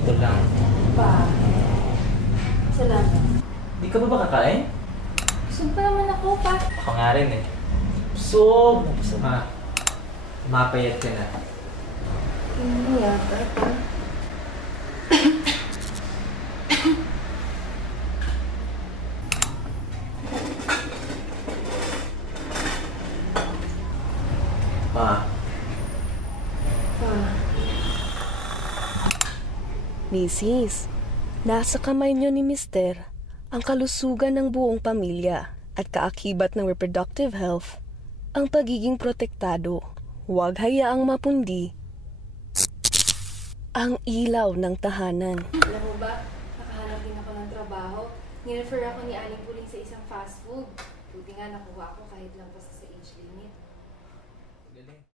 Ito lang. Pa. Salamat. Di ka ba kakain? Busog pa naman ako, pa. Ako nga rin eh. Busog! Ma, mapayat ka na. Hindi yata, pa. Ma, Pa. Mrs., nasa kamay niyo ni Mister ang kalusugan ng buong pamilya at kaakibat ng reproductive health, ang pagiging protektado. Huwag hayaang mapundi ang ilaw ng tahanan. Alam mo ba, nakahanap din ako ng trabaho. Nirefer ako ni Aling Puling sa isang fast food. Buti nga nakuha ako kahit lang pa sa age limit. galing.